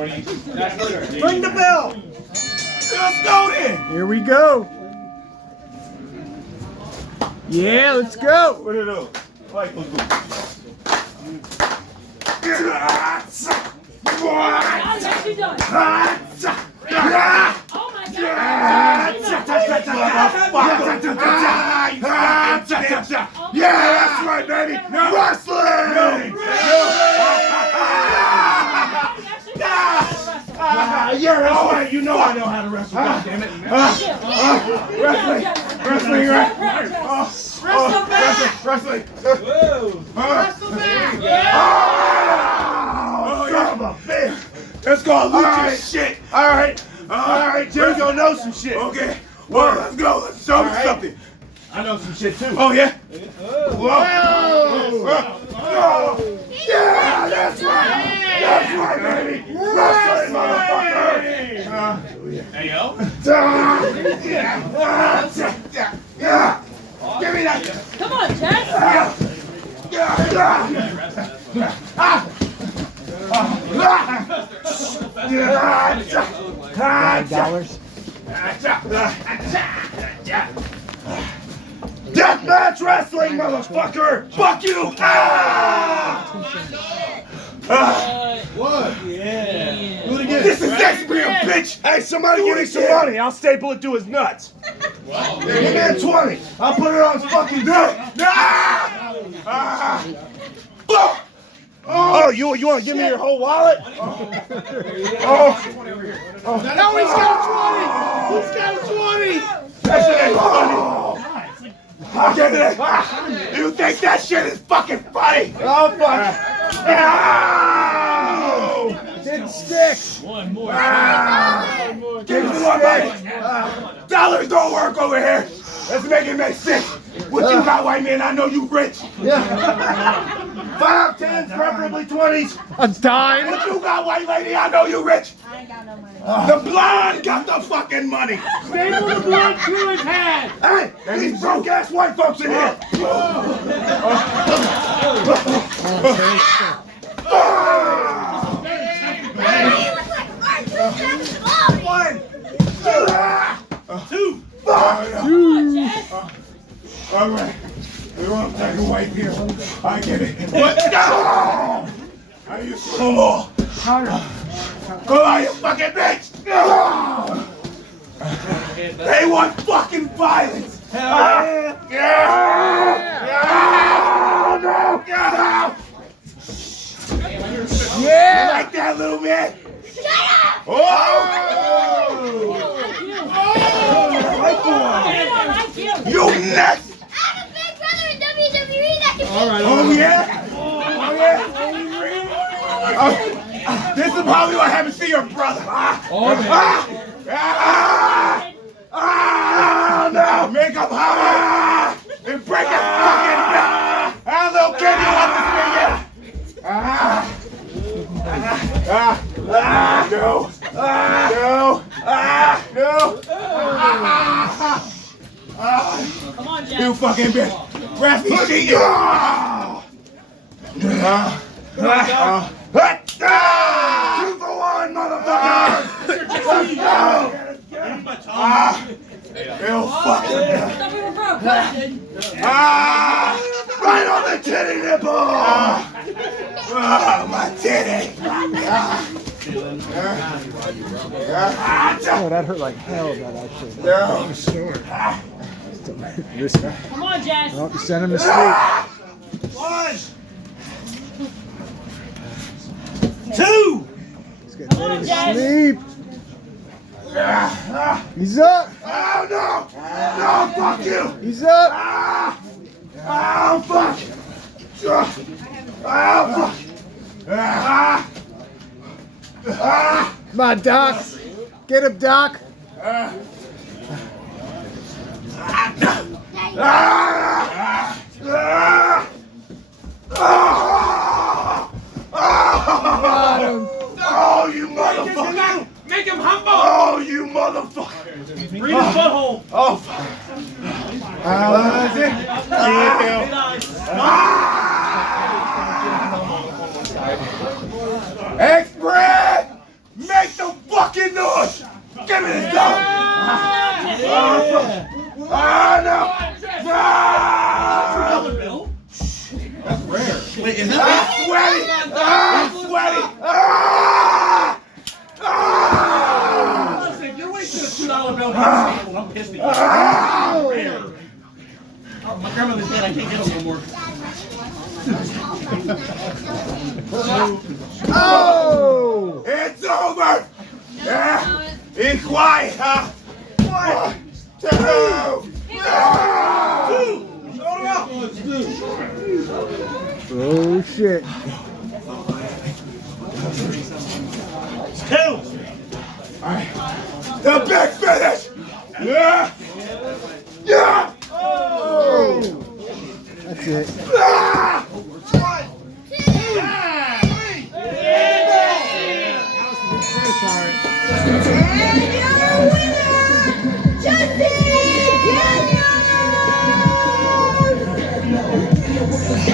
Ring the bell. Let's go then. Here we go. Yeah, let's go. What are those? Like those. Yeah, that's right, baby. Wrestling. Yeah, that's right. You know I know how to wrestle. God damn it. Wrestling, right? Wrestling. Oh, son of a bitch. Let's go lucha shit. All right, Jerry gonna know some shit. Okay. Well, let's go. Let's show me something. I know some shit too. Oh yeah. Whoa. Yeah, that's right. That's right, baby. Wrestling, motherfucker. Hey yo. Yeah. Give me that. Come on, Chad. $5. Deathmatch wrestling, motherfucker! Fuck you! What? Yeah. Do it again. This is XBW, bitch! Hey, somebody give me some money. I'll staple it to his nuts. Wow. Give me a 20. I'll put it on his fucking dick. Oh, you want to give me your whole wallet? No, he's got a 20! He's got a 20! That shit ain't funny. You think that shit is fucking funny? Oh, fuck. Didn't stick. One more. Give me one, buddy. Dollars don't work over here. Let's make it make sense. What you got, white man? I know you rich. Yeah. 5, 10s, preferably 20s. A dime. What you got, white lady? I know you rich. I ain't got no money. The blonde got the fucking money. Staple the blood to his head. Hey, these broke ass white folks in here. One, two. All right. We want to take a wipe here. I get it. What? Are you slow? Come on, you fucking bitch! They want fucking violence! Yeah! You like that, little man? Shut up! Oh! You nuts! I'm a big brother in WWE that can Oh yeah? Oh yeah? This is probably what happened to your brother. No! Make him high! And break his fucking neck! How little kid you want to see ya? No! Come on, Jack. You fucking bitch! Raffy shit you! Two for one, motherfucker! You fucking right on the titty nipple! My titty! Oh, that hurt like hell, that actually. Listen. Come on, Jess. Oh, you sent him to sleep. 1, 2. He's getting ready to sleep. He's up. Oh no! No, fuck you! He's up. Oh fuck! Oh fuck! Come on, Doc. Get him, Doc. Got him. Oh, you motherfucker! Make him humble. Oh, you motherfucker! Breathe his butthole. Oh, fuck! That's it. XBW fucking noise. Give me this dog. Ah, no. No. That's rare. Wait, is I'm that sweaty. I'm sweaty. Listen, you're wasting a $2 bill. I'm pissed at you. Rare. Oh, my grandmother's dead. I can't get them no more. Oh! It's over. Yeah. Be quiet, huh? 1, 2, 3. Oh shit. 2. Alright. The big finish. Yeah. Yeah. Oh! That's it. Ah. 1, 2, 3. That was the big finish, alright.